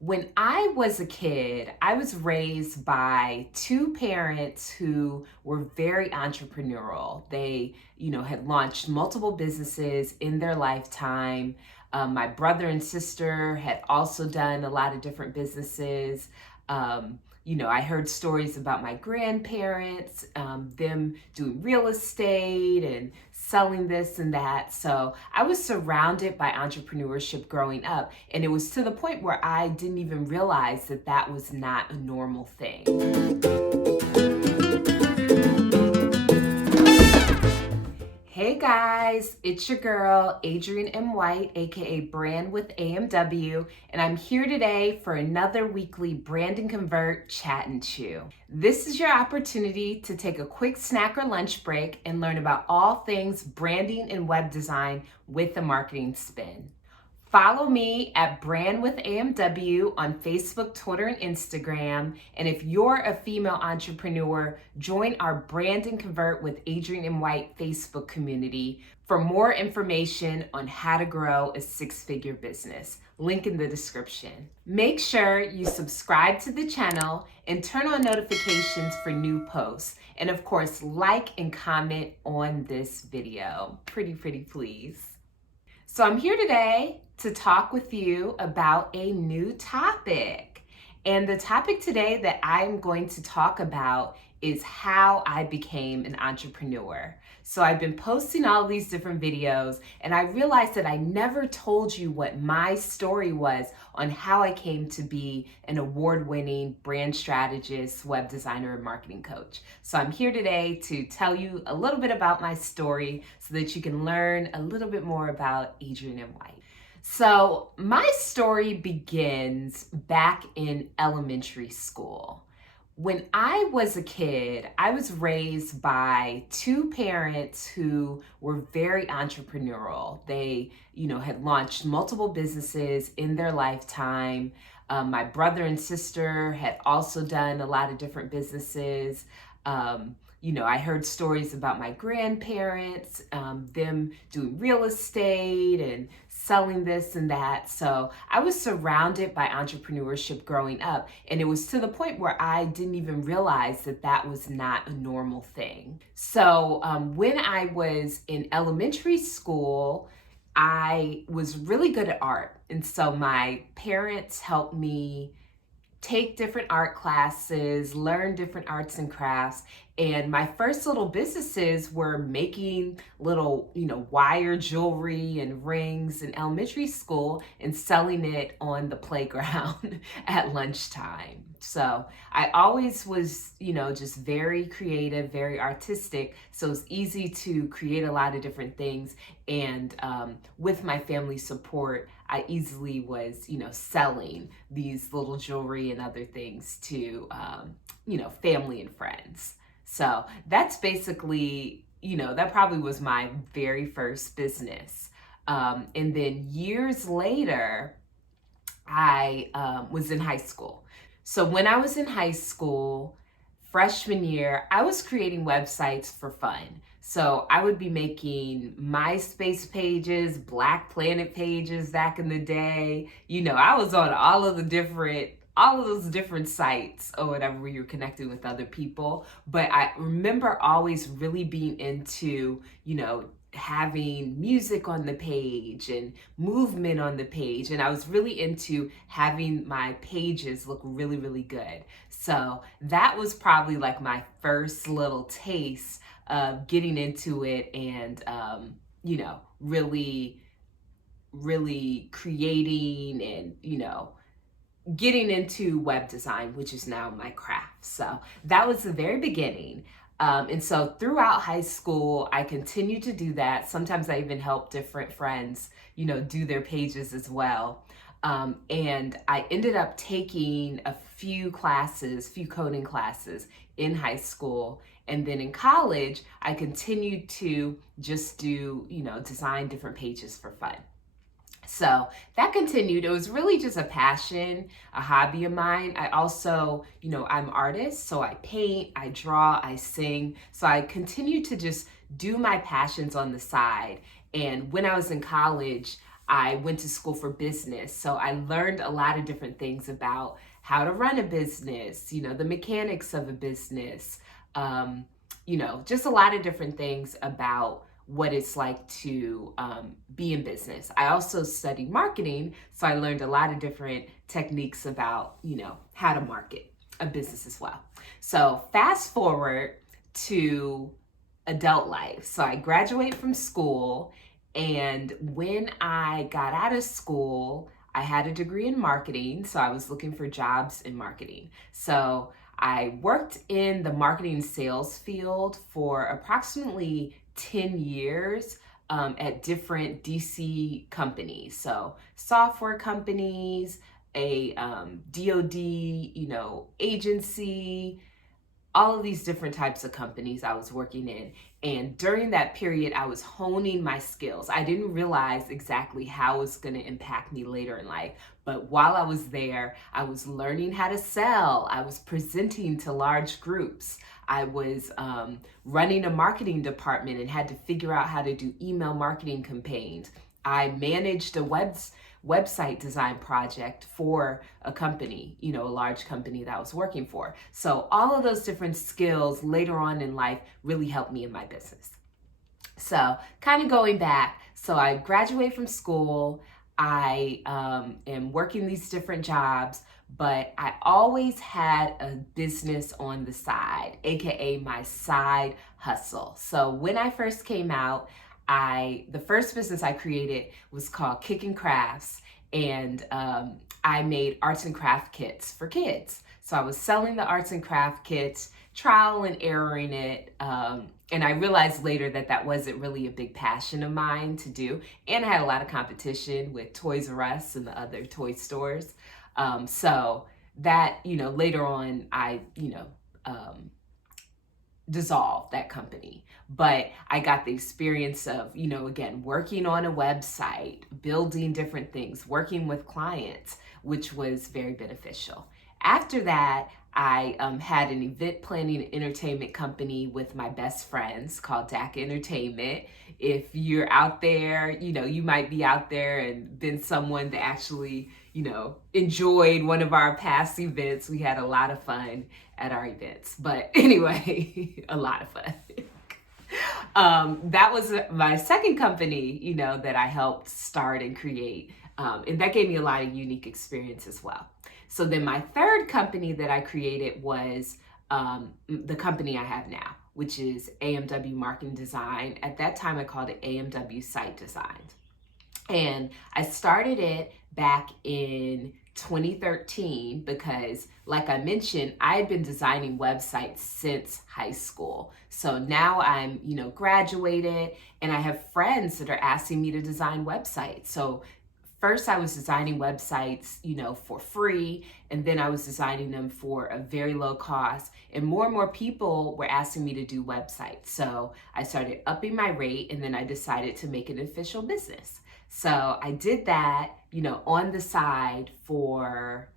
When I was a kid, I was raised by two parents who were very entrepreneurial. They had launched multiple businesses in their lifetime. My brother and sister had also done a lot of different businesses. I heard stories about my grandparents, them doing real estate and selling this and that. So I was surrounded by entrepreneurship growing up. And it was to the point where I didn't even realize that that was not a normal thing. Hey guys, it's your girl, Adrian M. White, aka Brand with AMW, and I'm here today for another weekly Brand and Convert Chat and Chew. This is your opportunity to take a quick snack or lunch break and learn about all things branding and web design with a marketing spin. Follow me at Brand with AMW on Facebook, Twitter, and Instagram. And if you're a female entrepreneur, join our Brand and Convert with Adrian and White Facebook community for more information on how to grow a six-figure business. Link in the description. Make sure you subscribe to the channel and turn on notifications for new posts. And of course, like and comment on this video. Pretty please. So I'm here today to talk with you about a new topic. And the topic today that I'm going to talk about is how I became an entrepreneur. So I've been posting all of these different videos, and I realized that I never told you what my story was on how I came to be an award-winning brand strategist, web designer, and marketing coach. So I'm here today to tell you a little bit about my story so that you can learn a little bit more about Adrian and White. So my story begins back in elementary school. When I was a kid, I was raised by two parents who were very entrepreneurial. They had launched multiple businesses in their lifetime. My brother and sister had also done a lot of different businesses. I heard stories about my grandparents, them doing real estate and selling this and that. So I was surrounded by entrepreneurship growing up. And it was to the point where I didn't even realize that that was not a normal thing. So when I was in elementary school, I was really good at art. And so my parents helped me take different art classes, learn different arts and crafts. And my first little businesses were making little, wire jewelry and rings in elementary school and selling it on the playground at lunchtime. So I always was, just very creative, very artistic. So it's easy to create a lot of different things. And with my family support, I easily was, selling these little jewelry and other things to, family and friends. So that's basically, that probably was my very first business. And then years later, I was in high school. So when I was in high school, freshman year, I was creating websites for fun. So I would be making MySpace pages, Black Planet pages back in the day. I was on all of those different sites or whatever where you're connecting with other people. But I remember always really being into, having music on the page and movement on the page. And I was really into having my pages look really good. So that was probably like my first little taste of getting into it and, really creating and, getting into web design, which is now my craft. So that was the very beginning. And so throughout high school, I continued to do that. Sometimes I even helped different friends, do their pages as well. And I ended up taking a few coding classes in high school. And then in college, I continued to just do, design different pages for fun. So that continued. It was really just a passion, a hobby of mine. I also, I'm an artist, so I paint, I draw, I sing. So I continued to just do my passions on the side. And when I was in college, I went to school for business. So I learned a lot of different things about how to run a business, the mechanics of a business, just a lot of different things about what it's like to be in business. I also studied marketing, so I learned a lot of different techniques about, how to market a business as well. So fast forward to adult life. So I graduate from school, and when I got out of school, I had a degree in marketing, so I was looking for jobs in marketing. So I worked in the marketing sales field for approximately 10 years at different DC companies. So software companies, a DoD, agency, all of these different types of companies I was working in. And during that period, I was honing my skills. I didn't realize exactly how it was going to impact me later in life. But while I was there, I was learning how to sell. I was presenting to large groups. I was running a marketing department and had to figure out how to do email marketing campaigns. I managed a website design project for a company, a large company that I was working for. So all of those different skills later on in life really helped me in my business. So kind of going back, so I graduate from school, I am working these different jobs, but I always had a business on the side, AKA my side hustle. So when I first came out, the first business I created was called Kick and Crafts, and I made arts and craft kits for kids. So I was selling the arts and craft kits, trial and erroring it, and I realized later that that wasn't really a big passion of mine to do, and I had a lot of competition with Toys R Us and the other toy stores. So that, later on, I, dissolved that company. But I got the experience of, again, working on a website, building different things, working with clients, which was very beneficial. After that, I had an event planning and entertainment company with my best friends called DACA Entertainment. If you're out there, you might be out there and been someone that actually, enjoyed one of our past events. We had a lot of fun at our events. But anyway, a lot of fun. That was my second company, that I helped start and create. And that gave me a lot of unique experience as well. So then my third company that I created was the company I have now, which is AMW Marketing Design. At that time, I called it AMW Site Design. And I started it back in 2013 because, like I mentioned, I had been designing websites since high school. So now I'm, graduated, and I have friends that are asking me to design websites. So first I was designing websites, for free, and then I was designing them for a very low cost, and more people were asking me to do websites. So I started upping my rate, and then I decided to make it an official business. So I did that, on the side for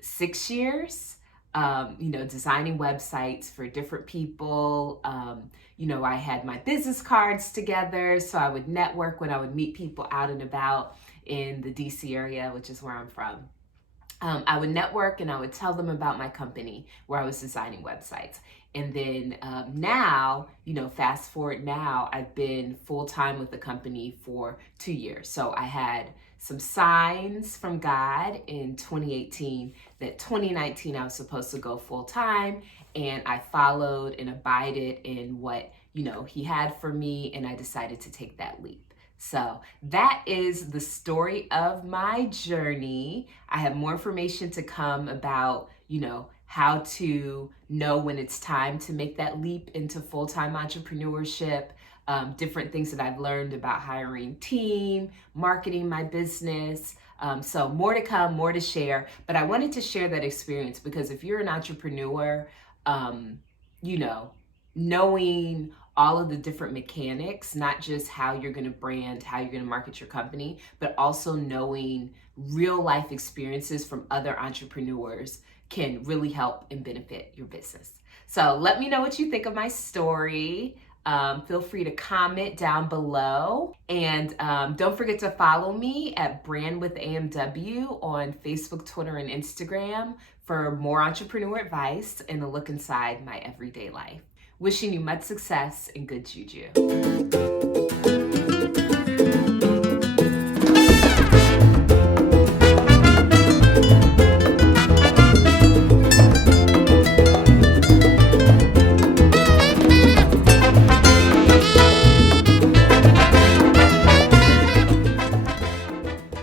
6 years, designing websites for different people. I had my business cards together, so I would network when I would meet people out and about in the DC area, which is where I'm from. I would network and I would tell them about my company where I was designing websites. And then now, fast forward now, I've been full-time with the company for 2 years. So I had some signs from God in 2018 that 2019 I was supposed to go full-time, and I followed and abided in what, he had for me, and I decided to take that leap. So that is the story of my journey. I have more information to come about, how to know when it's time to make that leap into full-time entrepreneurship, different things that I've learned about hiring team, marketing my business. So more to come, more to share. But I wanted to share that experience because if you're an entrepreneur, knowing all of the different mechanics, not just how you're going to brand, how you're going to market your company, but also knowing real life experiences from other entrepreneurs can really help and benefit your business. So let me know what you think of my story. Feel free to comment down below. And don't forget to follow me at Brand with AMW on Facebook, Twitter, and Instagram for more entrepreneur advice and a look inside my everyday life. Wishing you much success and good juju.